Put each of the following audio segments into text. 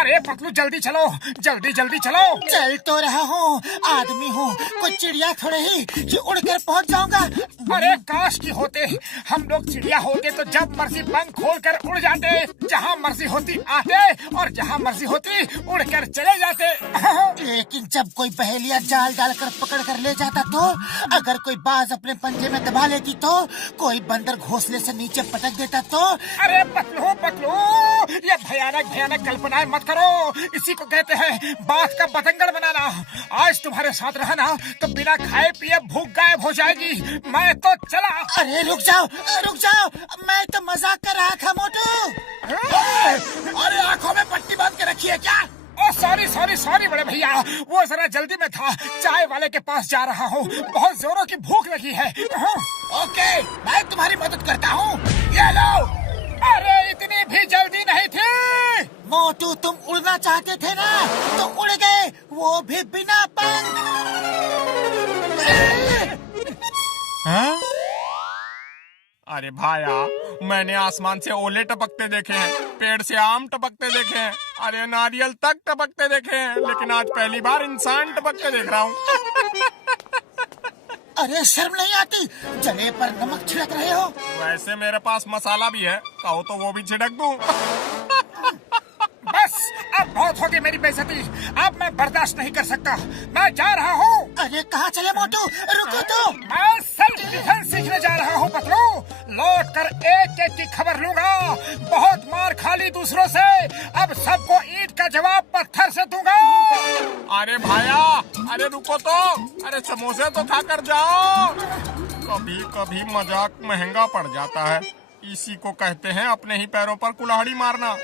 अरे पतलू जल्दी चलो, जल्दी जल्दी चलो। चल तो रहा हूँ, आदमी हूँ, कोई चिड़िया थोड़े ही कि उड़कर पहुँच जाऊंगा। अरे काश की होते हम लोग चिड़िया होते तो जब मर्जी पंख खोलकर उड़ जाते, जहाँ मर्जी होती आते और जहाँ मर्जी होती उड़कर चले जाते। लेकिन जब कोई पहेलिया जाल डालकर पकड़ कर ले जाता तो, अगर कोई बाज अपने पंजे में दबा लेती तो, कोई बंदर घोंसले से नीचे पटक देता तो। अरे पतलू पतलू, ये भयानक भयानक कल्पनाएं मत करो, इसी को कहते हैं बात का बतंगड़ बनाना। आज तुम्हारे साथ रहना तो बिना खाए पिए भूख गायब हो जाएगी। मैं तो चला। अरे रुक जाओ, मैं तो मजाक कर रहा था मोटू। अरे आंखों में पट्टी बांध के रखी है क्या? ओ सॉरी सॉरी सॉरी बड़े भैया, वो जरा जल्दी में था, चाय वाले के पास जा रहा हूँ, बहुत जोरों की भूख लगी है। ओके, मैं तुम्हारी मदद करता हूँ, ये लो। अरे इतनी भी जल्दी नहीं थी। मोटू तुम उड़ना चाहते थे ना, तो उड़ गए, वो भी बिना पंख। अरे भाया, मैंने आसमान से ओले टपकते देखे हैं, पेड़ से आम टपकते देखे हैं, अरे नारियल तक टपकते देखे हैं, लेकिन आज पहली बार इंसान टपकते देख रहा हूँ। अरे शर्म नहीं आती, जले पर नमक छिड़क रहे हो। वैसे मेरे पास मसाला भी है, कहो तो वो भी छिड़क दूं। बस अब बहुत होगी मेरी बेइज्जती, अब मैं बर्दाश्त नहीं कर सकता, मैं जा रहा हूँ। अरे कहाँ चले मोटू, रुको तो। मैं सेल्फ डिफेंस सीखने जा रहा हूँ पतलू, लौट कर एक एक की खबर लूंगा। बहुत मार खा ली दूसरों से, अब सबको ईंट का जवाब पत्थर से दूंगा। अरे भाया, अरे रुको तो, अरे समोसे तो खा कर जाओ। कभी कभी मजाक महंगा पड़ जाता है, इसी को कहते हैं अपने ही पैरों पर कुल्हाड़ी मारना।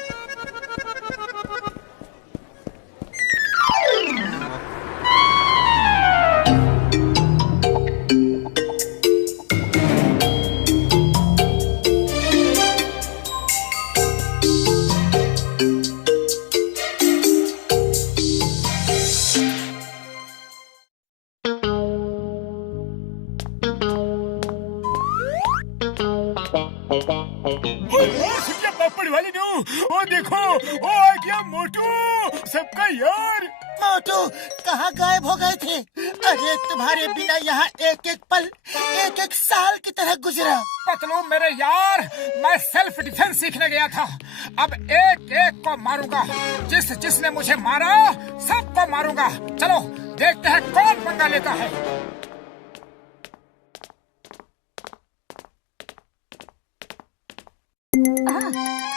पापड़ वाली नो, ओ देखो, ओ आ गया मोटू, सबका यार। मोटू कहाँ गायब हो गए थे? अरे तुम्हारे बिना यहाँ एक एक पल एक एक साल की तरह गुजरा। पतलू मेरे यार, मैं सेल्फ डिफेंस सीखने गया था, अब एक एक को मारूंगा, जिसने मुझे मारा सबको मारूंगा। चलो देखते हैं कौन पंगा लेता है।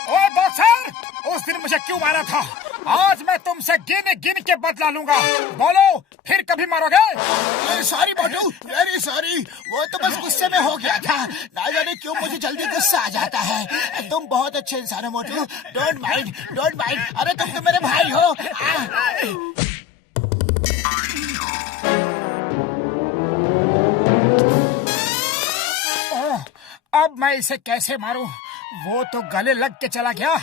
ओ बॉक्सर, उस दिन मुझे क्यों मारा था? आज मैं तुमसे गिन गिन के बदला लूंगा, बोलो फिर कभी मारोगे? सॉरी मोटू, वेरी सॉरी, वो तो बस गुस्से में हो गया था, ना जाने क्यों मुझे जल्दी गुस्सा आ जाता है। तुम बहुत अच्छे इंसान हो मोटू, डोंट माइंड, डोंट माइंड। अरे तुम तो मेरे भाई हो। अब मैं इसे कैसे मारूं? वो तो गले लग के चला गया।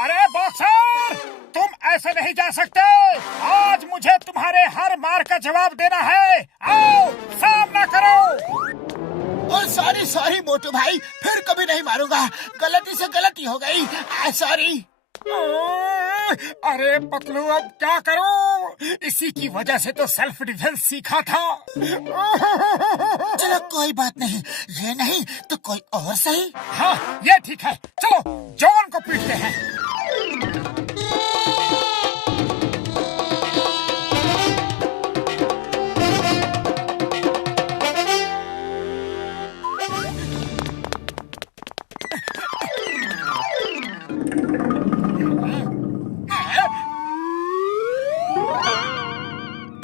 अरे बॉक्सर, तुम ऐसे नहीं जा सकते, आज मुझे तुम्हारे हर मार का जवाब देना है, आओ सामना करो। सॉरी सॉरी मोटू भाई, फिर कभी नहीं मारूंगा, गलती से गलती हो गई, सॉरी। अरे पतलू अब क्या करूं? इसी की वजह से तो सेल्फ डिफेंस सीखा था। चलो कोई बात नहीं, ये नहीं तो कोई और सही। हाँ ये ठीक है, चलो जॉन को पीटते हैं।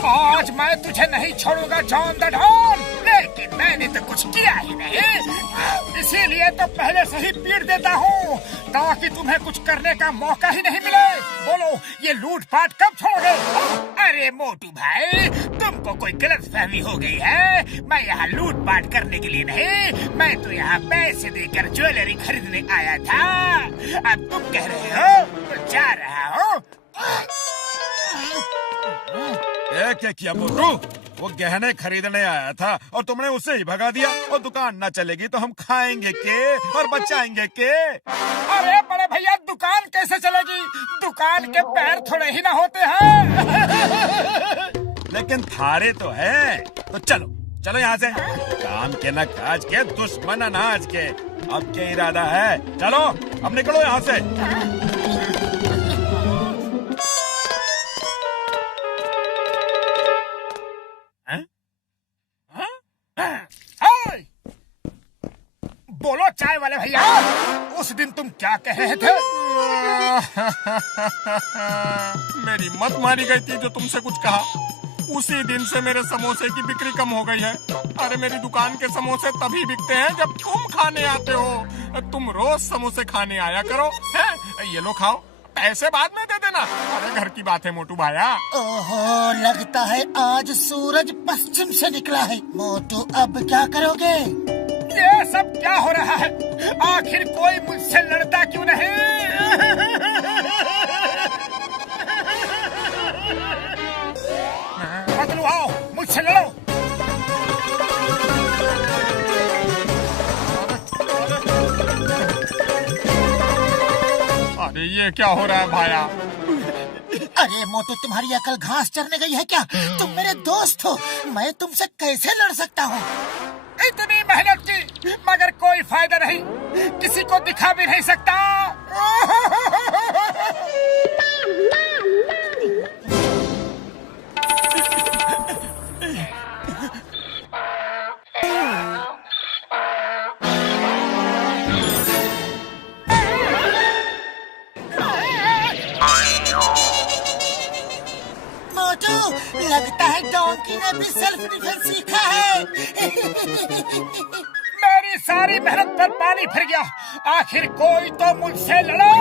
आज मैं तुझे नहीं छोड़ूंगा जॉन द डॉन, लेकिन मैंने तो कुछ किया ही नहीं, इसीलिए तो पहले से ही पीट देता हूँ ताकि तुम्हें कुछ करने का मौका ही नहीं मिले। बोलो ये लूटपाट कब छोड़ोगे? अरे मोटू भाई, तुमको कोई गलतफहमी हो गई है। मैं यहाँ लूटपाट करने के लिए नहीं, मैं तो यहाँ पैसे देकर ज्वेलरी खरीदने आया था। अब तुम कह रहे हो तो जा रहा हूँ। क्या किया मोटू? वो गहने खरीदने आया था और तुमने उसे ही भगा दिया। और दुकान न चलेगी तो हम खाएंगे के और बचाएंगे के? अरे बड़े भैया, दुकान कैसे चलेगी? दुकान के पैर थोड़े ही ना होते हैं। लेकिन थारे तो है। तो चलो चलो यहाँ से। काम के न काज के, दुश्मन अनाज के। अब क्या इरादा है? चलो अब निकलो यहाँ से। बोलो चाय वाले भैया, उस दिन तुम क्या कह रहे थे? मेरी मत मारी गई थी जो तुमसे कुछ कहा। उसी दिन से मेरे समोसे की बिक्री कम हो गई है। अरे मेरी दुकान के समोसे तभी बिकते हैं जब तुम खाने आते हो। तुम रोज समोसे खाने आया करो। हैं? ये लो खाओ, पैसे बाद में दे देना। अरे घर की बात है मोटू भाया। ओहो, लगता है आज सूरज पश्चिम से निकला है। मोटू अब क्या करोगे? ये सब क्या हो रहा है? आखिर कोई मुझसे लड़ता क्यों नहीं? पतलू आओ, मुझसे लड़ो। अरे ये क्या हो रहा है भाया? अरे मोटू, तुम्हारी अकल घास चरने गई है क्या? तुम मेरे दोस्त हो, मैं तुमसे कैसे लड़ सकता हूँ? इतनी मेहनत की मगर कोई फायदा नहीं, किसी को दिखा भी नहीं सकता। मोटू, लगता है डोंकी ने भी सेल्फ डिफेंस सीखा है। मेरी सारी मेहनत पर पानी फिर गया। आखिर कोई तो मुझसे लड़ो।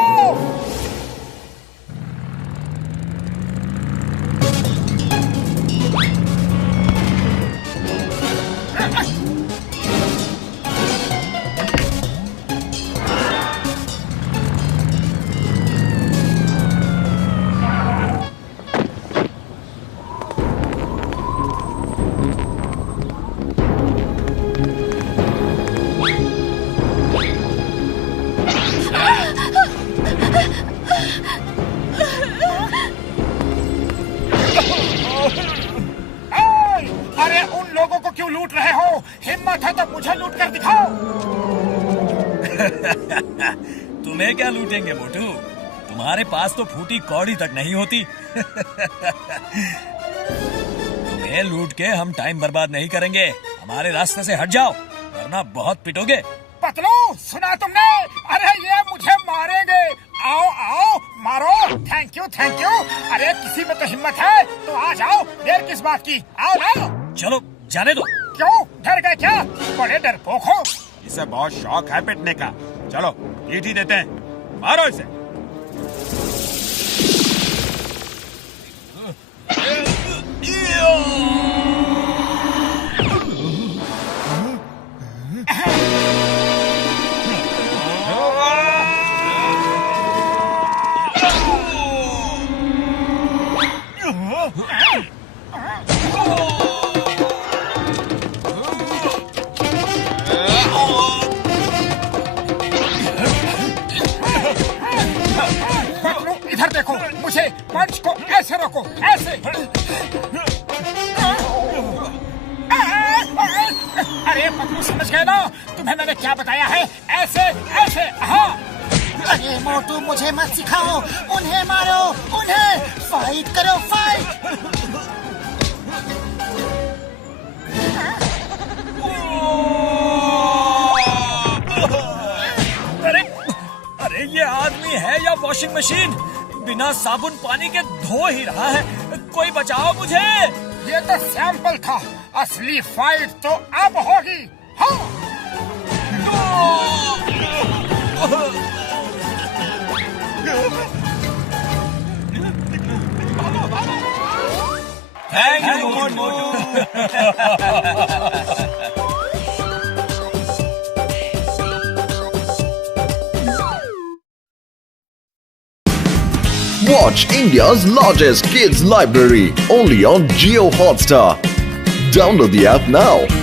अरे उन लोगों को क्यों लूट रहे हो? हिम्मत है तो मुझे लूट कर दिखाओ। तुम्हें क्या लूटेंगे मोटू? तुम्हारे पास तो फूटी कौड़ी तक नहीं होती। तुम्हें लूट के हम टाइम बर्बाद नहीं करेंगे। हमारे रास्ते से हट जाओ वरना बहुत पिटोगे। पतलू, सुना तुमने? अरे ये मुझे मारेंगे। आओ आओ, मारो। Thank you thank you. अरे किसी में तो हिम्मत है तो आ जाओ, देर किस बात की? आओ आओ। चलो जाने दो। क्यों, डर गए क्या? बड़े डरपोक हो। इसे बहुत शौक है पिटने का। चलो पीट ही देते हैं। मारो इसे। इधर देखो, मुझे पंच को ऐसे रोको, ऐसे। अरे पतलू, समझ गए ना? तुम्हें मैंने क्या बताया है? ऐसे ऐसे। हाँ। अरे मोटू, मुझे मत सिखाओ। उन्हें मारो, उन्हें। फाइट करो, फाइट। अरे ये आदमी है या वॉशिंग मशीन? बिना साबुन पानी के धो ही रहा है। कोई बचाओ मुझे। ये तो सैंपल था, असली फाइट तो अब होगी। हाँ। Thank you Motu. Watch India's largest kids library only on Jio Hotstar. Download the app now.